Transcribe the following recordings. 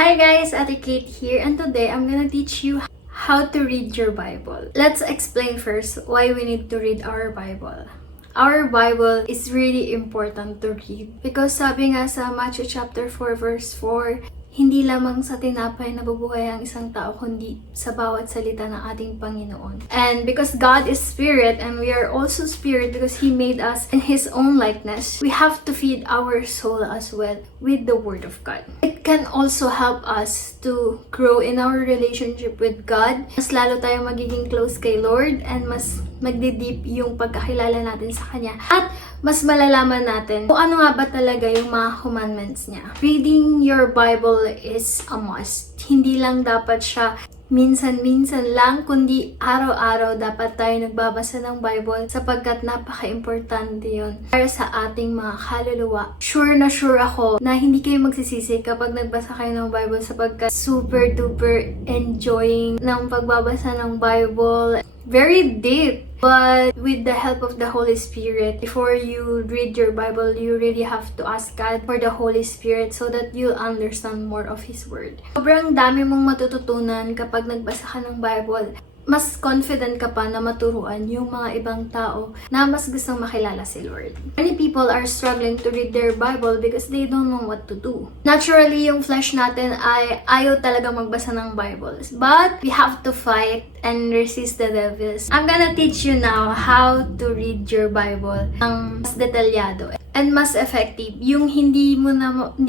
Hi guys, Ate Kate here, and today I'm gonna teach you how to read your Bible. Let's explain first why we need to read our Bible. Our Bible is really important to read because sabi nga sa Matthew chapter 4 verse 4, hindi lamang sa tinapay nabubuhay ang isang tao kundi sa bawat salita ng ating Panginoon. And because God is spirit and we are also spirit because He made us in His own likeness, we have to feed our soul as well with the Word of God. It can also help us to grow in our relationship with God. Mas lalo tayong magiging close kay Lord and mas magdi-deep yung pagkakilala natin sa Kanya. At mas malalaman natin kung ano nga ba talaga yung mga commandments niya. Reading your Bible is a must. Hindi lang dapat siya minsan-minsan lang, kundi araw-araw dapat tayo nagbabasa ng Bible sapagkat napaka-importante yun para sa ating mga kaluluwa. Sure na sure ako na hindi kayo magsisisi kapag nagbasa kayo ng Bible sapagkat super duper enjoying ng pagbabasa ng Bible. Very deep. But with the help of the Holy Spirit, before you read your Bible, you really have to ask God for the Holy Spirit so that you'll understand more of His Word. Sobrang dami mong matututunan kapag nagbasa ka ng Bible. Mas confident ka pa na maturuan yung mga ibang tao na mas gustong makilala si Lord. Many people are struggling to read their Bible because they don't know what to do. Naturally, yung flesh natin ay ayaw talaga magbasa ng Bibles. But we have to fight and resist the devils. I'm gonna teach you now how to read your Bible ng mas detalyado and mas effective. Yung hindi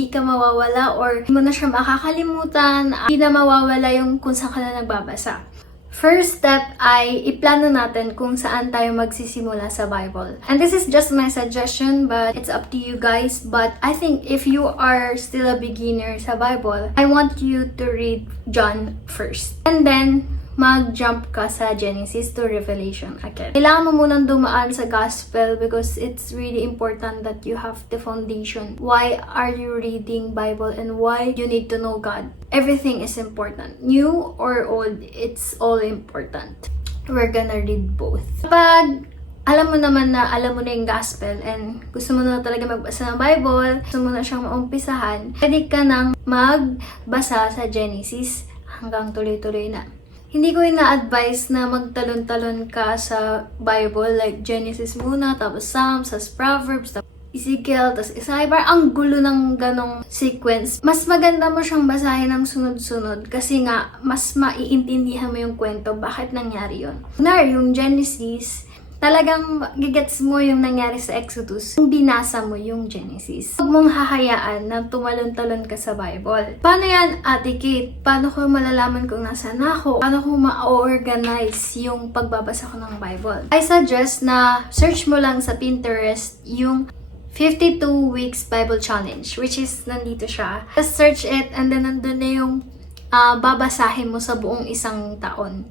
ka mawawala or hindi mo na siya makakalimutan, hindi na mawawala yung kung saan ka na nagbabasa. First step ay iplano natin kung saan tayo magsisimula sa Bible. And this is just my suggestion but it's up to you guys. But I think if you are still a beginner sa Bible, I want you to read John first. And then, mag-jump ka sa Genesis to Revelation again. Kailangan mo munang dumaan sa Gospel because it's really important that you have the foundation. Why are you reading Bible and why you need to know God? Everything is important. New or old, it's all important. We're gonna read both. Kapag alam mo naman na alam mo na yung Gospel and gusto mo na talaga magbasa ng Bible, gusto mo na siyang maumpisahan, pwede ka nang magbasa sa Genesis hanggang tuloy-tuloy na. Hindi ko ina-advise na magtalon-talon ka sa Bible like Genesis muna, tapos Psalms, tapos Proverbs, tapos Ezekiel, tapos Isaiah. Parang ang gulo ng ganong sequence. Mas maganda mo siyang basahin ng sunod-sunod kasi nga mas maiintindihan mo yung kwento bakit nangyari yun. Yung Genesis, talagang gigets mo yung nangyari sa Exodus kung binasa mo yung Genesis. Huwag mong hahayaan na tumalon-talon ka sa Bible. Paano yan, Ate Kate? Paano ko malalaman kung nasaan ako? Paano ko ma-organize yung pagbabasa ko ng Bible? I suggest na search mo lang sa Pinterest yung 52 Weeks Bible Challenge, which is nandito siya. Just search it and then nandun na yung babasahin mo sa buong isang taon.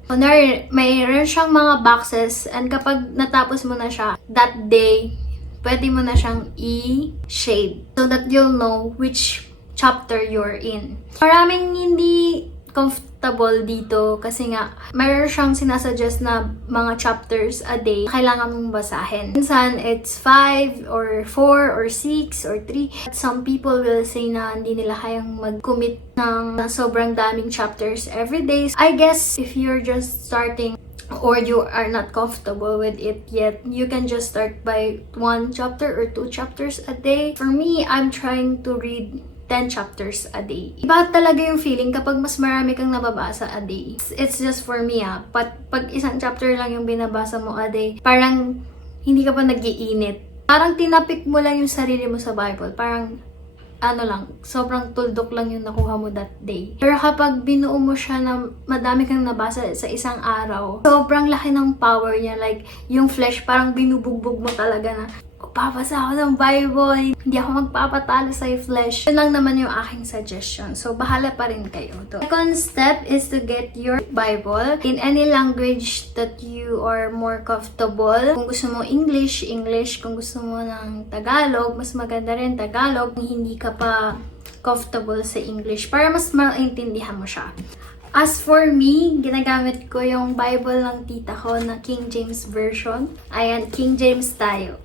Mayroon siyang mga boxes and kapag natapos mo na siya, that day, pwede mo na siyang i-shade so that you'll know which chapter you're in. Maraming hindi comfortable dito kasi nga mayroon siyang sinasuggest na mga chapters a day kailangan mong basahin. Minsan it's 5 or 4 or 6 or 3. Some people will say na hindi nila kayang mag-commit ng sobrang daming chapters every day. I guess if you're just starting or you are not comfortable with it yet, you can just start by 1 chapter or 2 chapters a day. For me, I'm trying to read 10 chapters a day. Iba talaga yung feeling kapag mas marami kang nababasa a day. It's just for me pag isang chapter lang yung binabasa mo a day, parang hindi ka pa nag-iinit. Parang tinapik mo lang yung sarili mo sa Bible. Parang sobrang tuldok lang yung nakuha mo that day. Pero kapag binuo mo siya na madami kang nabasa sa isang araw, sobrang laki ng power niya. Like, yung flesh, parang binubugbog mo talaga na, papasa ako ng Bible, hindi ako magpapatalo sa flesh. Yun lang naman yung aking suggestion. So, bahala pa rin kayo. Second step is to get your Bible in any language that you are more comfortable. Kung gusto mo English, English. Kung gusto mo ng Tagalog, mas maganda rin Tagalog kung hindi ka pa comfortable sa English para mas maintindihan mo siya. As for me, ginagamit ko yung Bible ng tita ko na King James Version. Ayan, King James tayo.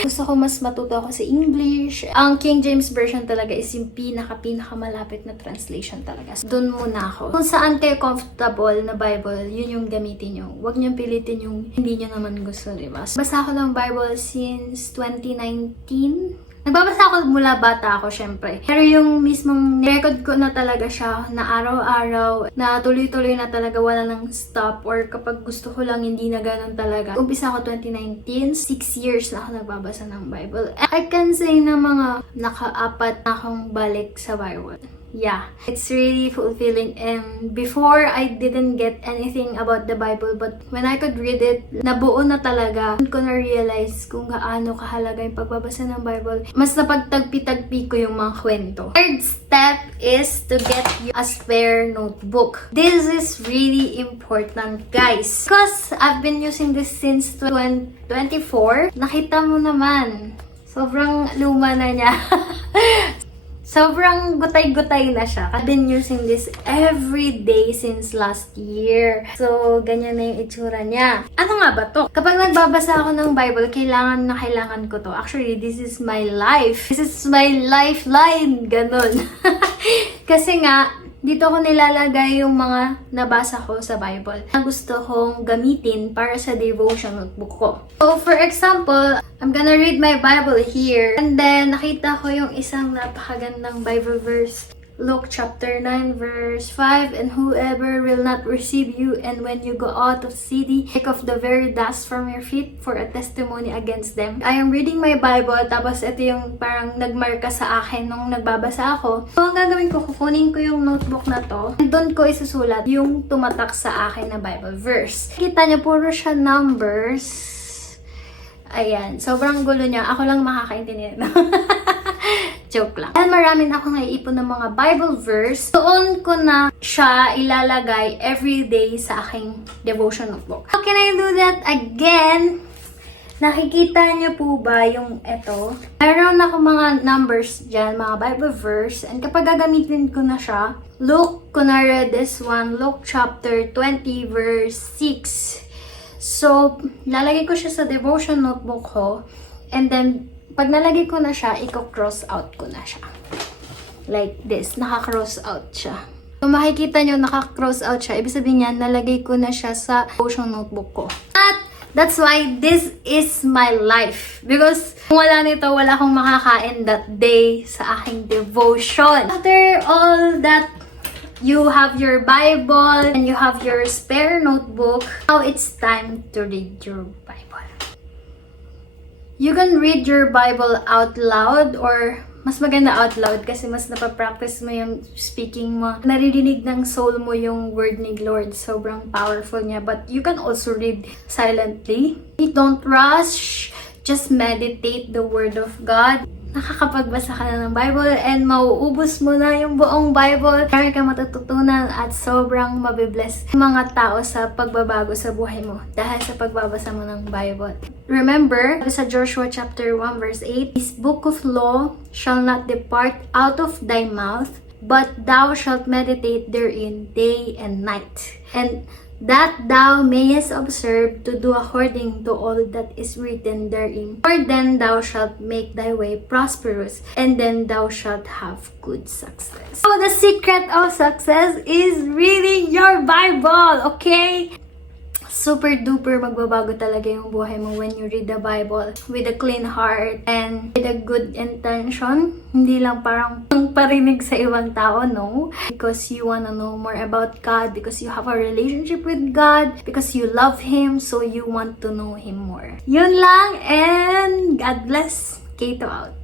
Gusto ko mas matuto ako sa English. Ang King James Version talaga is yung pinakamalapit na translation talaga. So, doon muna ako. Kung saan kayo comfortable na Bible, yun yung gamitin nyo. Huwag nyo pilitin yung hindi nyo naman gusto, diba? Basa ako ng Bible since 2019. Nagbabasa ako mula bata ako, syempre. Pero yung mismong record ko na talaga siya, na araw-araw, na tuloy-tuloy na talaga, wala nang stop, or kapag gusto ko lang, hindi na ganun talaga. Umpisa ako 2019, 6 years na ako nagbabasa ng Bible. I can say na mga naka-apat na akong balik sa Bible. Yeah, it's really fulfilling. And before, I didn't get anything about the Bible, but when I could read it, nabuo na talaga. Doon ko na-realize kung gaano kahalaga yung pagbabasa ng Bible. Mas napagtagpi-tagpi ko yung mga kwento. Third step is to get you a spare notebook. This is really important, guys. Because I've been using this since 2024. Nakita mo naman, sobrang luma na niya. Sobrang gutay-gutay na siya. I've been using this every day since last year. So, ganyan na yung itsura niya. Ano nga ba to? Kapag nagbabasa ako ng Bible, kailangan ko to. Actually, this is my life. This is my lifeline. Ganon. Kasi nga, dito ko nilalagay yung mga nabasa ko sa Bible na gusto kong gamitin para sa devotion notebook ko. So, for example, I'm gonna read my Bible here. And then, nakita ko yung isang napakagandang Bible verse. Luke chapter 9 verse 5, and whoever will not receive you, and when you go out of city, take off the very dust from your feet for a testimony against them. I am reading my Bible, tapos ito yung parang nagmarka sa akin nung nagbabasa ako. So, ang gagawin ko, kukunin ko yung notebook na to, and doon ko isusulat yung tumatak sa akin na Bible verse. Kita niyo, puro siya numbers. Ayan, sobrang gulo niya. Ako lang makakaintindi. Joke lang. Dahil marami na akong naiipon ng mga Bible verse, doon ko na siya ilalagay everyday sa aking devotion notebook. How can I do that again? Nakikita niyo po ba yung ito? Mayroon ako mga numbers dyan, mga Bible verse, and kapag gagamitin ko na siya, Luke, kunwari this one, Luke chapter 20 verse 6. So, lalagay ko siya sa devotion notebook ko, and then, pag nalagay ko na siya, i-cross out ko na siya. Like this, naka-cross out siya. Kung makikita nyo, naka-cross out siya, ibig sabihin niya, nalagay ko na siya sa devotion notebook ko. At that's why this is my life. Because kung wala nito, wala akong makakain that day sa aking devotion. After all that, you have your Bible and you have your spare notebook. Now it's time to read your Bible. You can read your Bible out loud, or mas maganda out loud kasi mas napapractice mo yung speaking mo. Naririnig ng soul mo yung word ni Lord. Sobrang powerful niya. But you can also read silently. Don't rush. Just meditate the word of God. Nakakapagbasa ka na ng Bible and mauubos mo na yung buong Bible. Marami kang matututunan at sobrang mabibless yung mga tao sa pagbabago sa buhay mo dahil sa pagbabasa mo ng Bible. Remember, sa Joshua chapter 1 verse 8, "This book of law shall not depart out of thy mouth, but thou shalt meditate therein day and night. And that thou mayest observe to do according to all that is written therein. For then thou shalt make thy way prosperous, and then thou shalt have good success." So the secret of success is reading your Bible, okay? Super duper magbabago talaga yung buhay mo when you read the Bible with a clean heart and with a good intention. Hindi lang parang parinig sa ibang tao, no? Because you wanna know more about God, because you have a relationship with God, because you love Him, so you want to know Him more. Yun lang, and God bless. Kato out.